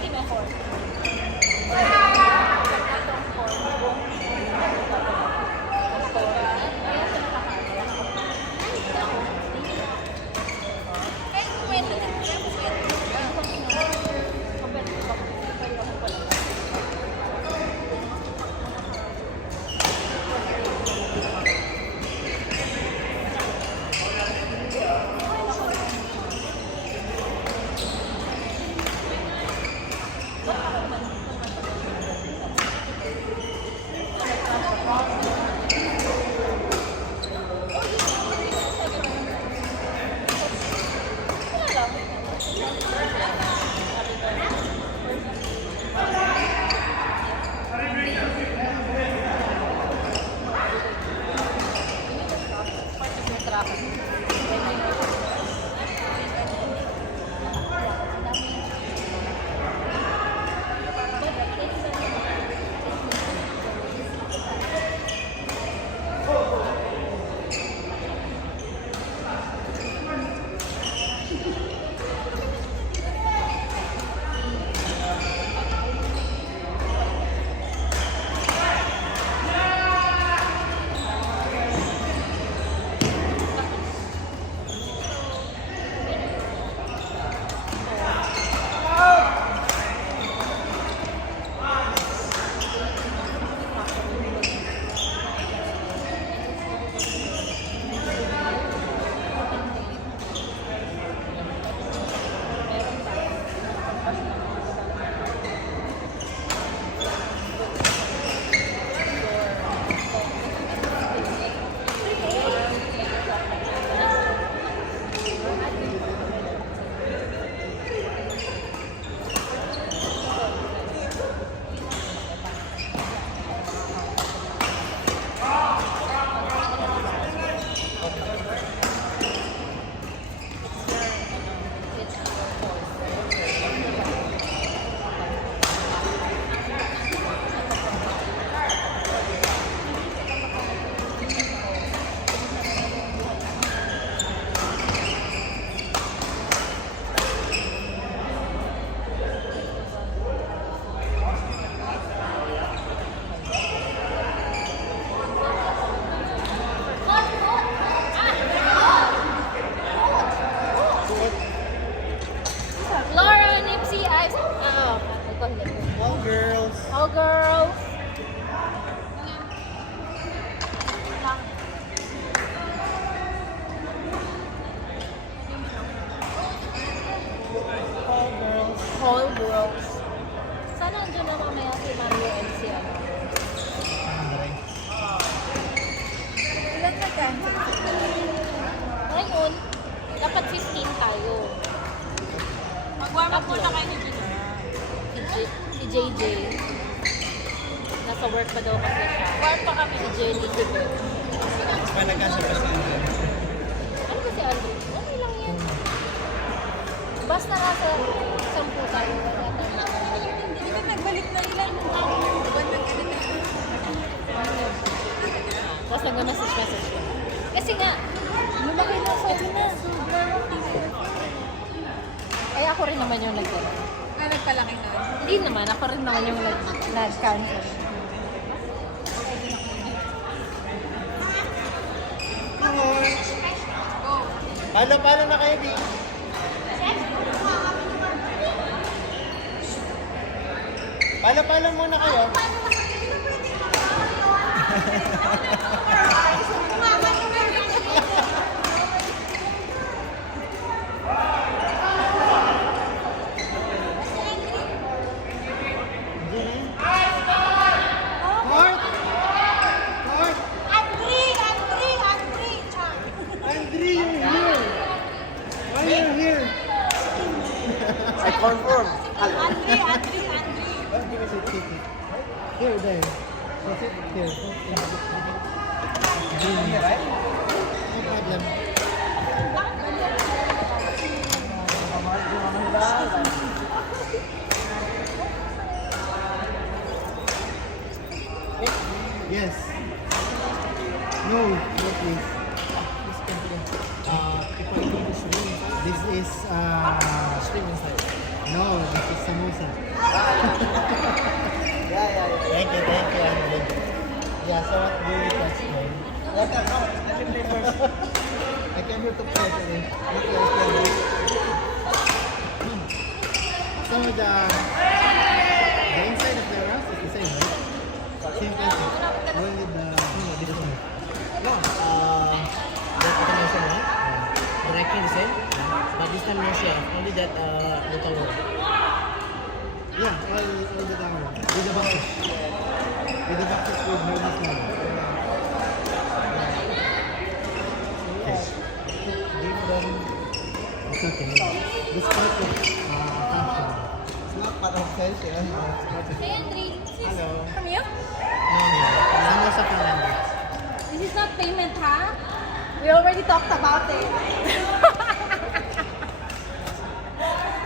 Pati mejor. Laura, Nipsey, Ives. All girls. All girls. All girls. All girls. Sana andun na mamaya si Mario and si ano. Ilan na cancel? Ngayon, dapat 15 tayo. Mag-warm up muna kayo ni Gino. Si JJ. Nasa work pa daw kasi siya. Warm pa kami. Si Jenny. Palagan sa pasangan. Ano ba si Andrew? Okay lang yan. Basta nasa 10 tayo. Hindi ka nagbalik na ilan. Buwan ng ganito. Tapos nag-message ko. Kasi nga, lumaki na sa na. Ay, ako rin naman yung nag-cancel. Ah, nagpalaki na. Hindi naman, ako rin naman yung nag-cancel. Palo na kayo, B. Palo muna kayo. Andre, you're here. Why are you here? I confirm. Andre. Give us a ticket. Here, there. That's it. Here. Right? No problem. Yes. No, please. This is string inside. No, this is samosa. Yeah. Thank you, Angel. Yeah, so what do you request, man? No, let me play first. I came here to play today. Not to play. So the inside of the house is the same, right? Same concept. Only the this one. No, that automation, right? Directly the same. But this time no chef, only that the tower. Yeah, all the tower. With the boxes. With the boxes with Hermes now. Okay. Give them. It's okay. This part of function. It's not part of sales, yeah. Hey, Andre. Hello. From you? Samosa calendar. This is not payment, huh? We already talked about it.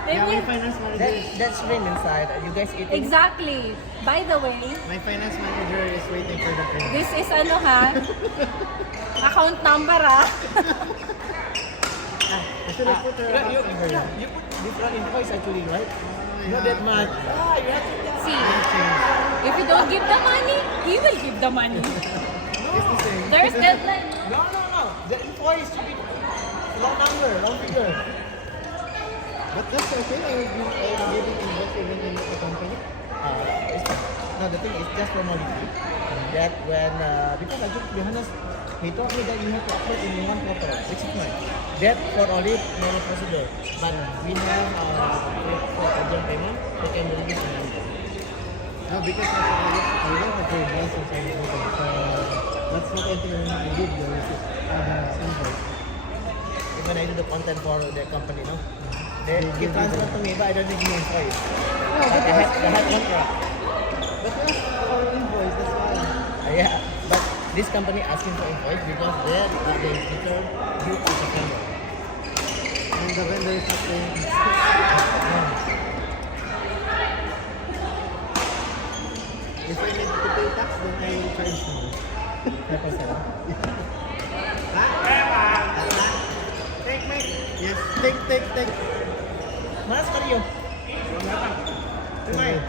Yeah, my finance manager is, That's rain inside. You guys eating? Exactly. By the way, my finance manager is waiting for the payment. this is ano ha? Account number ha? I should have put her You account number. you put different invoice actually, right? Oh, Not that much. You have to. See, if you don't give the money, he will give the money. It's the same. There's deadline. No. The invoice should be wrong number, wrong figure. But that's okay. I will give it invest even in the company. No, the thing is just formality. That when because actually to be honest, he told me that you have to upload in one portal, which is fine. That for only normal procedure. But we have for urgent payment, they can release in one day. No, because I don't have to invest in something. So that's what I think I did. The receipt. Invoice. Even I do the content for the company, no? They give transfer to me, but I don't give me invoice. No, But but I have contract. But you asked for invoice. That's why. Yeah, but this company asking for invoice because they return due to September. And the vendor is not paying. If I need to pay tax, then I will charge more. 5%. Take, mate. Yes, take. Mas Mario. Wait.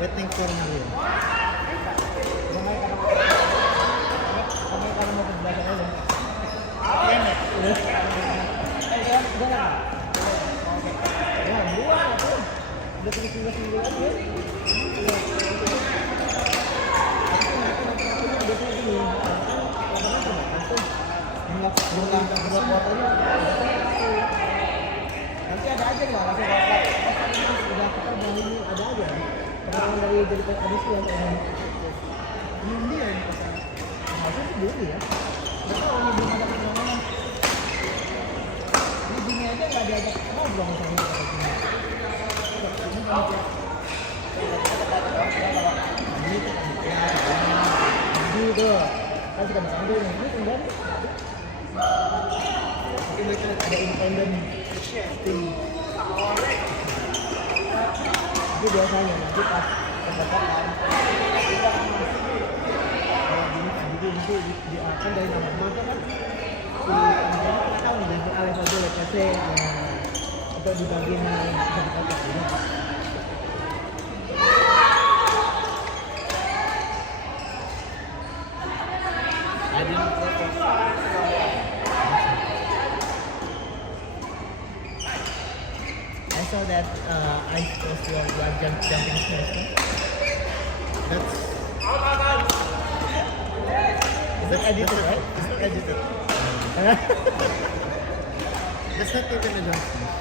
Waiting for Mario. Kamay ka naman kung basa kayo. Yan, buwan na po. Dapat sila yan. Yung lang ang buwan mo tayo. Nanti ada aja lah, rasa dapat. Sudah kita dahulu ada aja. Kalau dari ada sih yang ini yang pasal. Masih dulu ya. Nggak tahu ini belum ada perkembangan. Ini gini aja nggak diajak ngobrol sama kita kayak gini. Ini kan dia. Ini tuh kan sudah disambil nih. Ini tinggal. Tapi mereka ada independen. Itu biasanya nanti pas pendapatan kita akan masuk di kan dari nama mereka kan si mereka tahu nih dari alih saja LPC atau di bagian pendapatan ini. I saw that I post your jumping smash. That's Is that edited, right? It's not edited. that's not even a jump smash.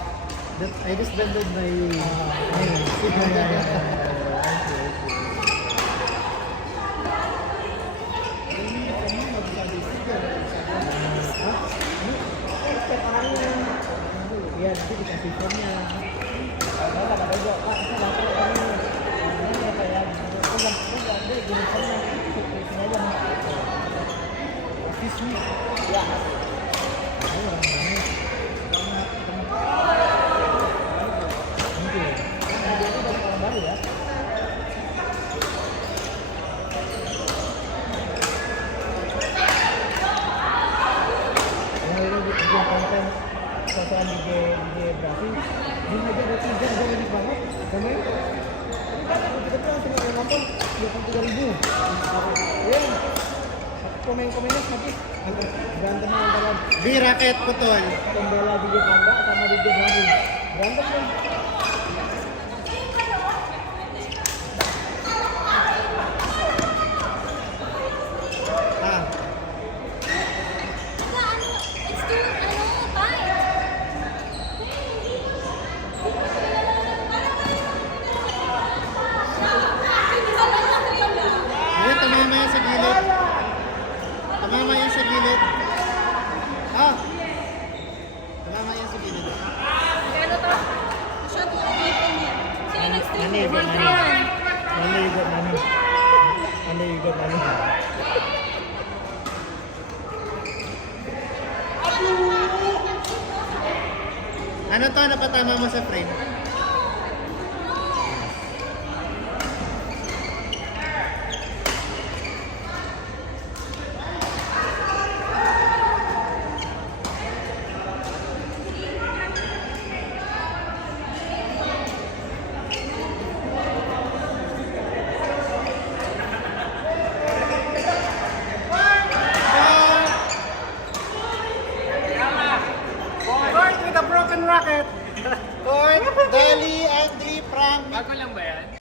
That I just bended my Iya, nanti dikasih formnya. Kalau nggak ada juga, Pak, saya dapat ini. Ini apa ya? Enggak, dia gini formnya. Ini aja. Office nih. Ya. Ayo orang banyak. Nanti. Nah, dia dari orang baru ya. Yang ini bikin konten sosokan DJ Brafi, dia aja Komen? Kita bilang cuma yang nonton 23.000. Iya. Komen-komennya sakit. Berantem antara Di raket putol. pembela DJ Panda sama DJ Brahim. Berantem kan? Ah, Wala, ano, it's too, tight. ngayon tumama yan sa gilid. Tumama yan sa gilid. Ah! Tumama yan sa gilid. Ano to? Shot mo ang ipin niya. Sino nag-stream? Money, you got money. Money, you got money. Money, you got money. Ano to? Napatama mo sa frame?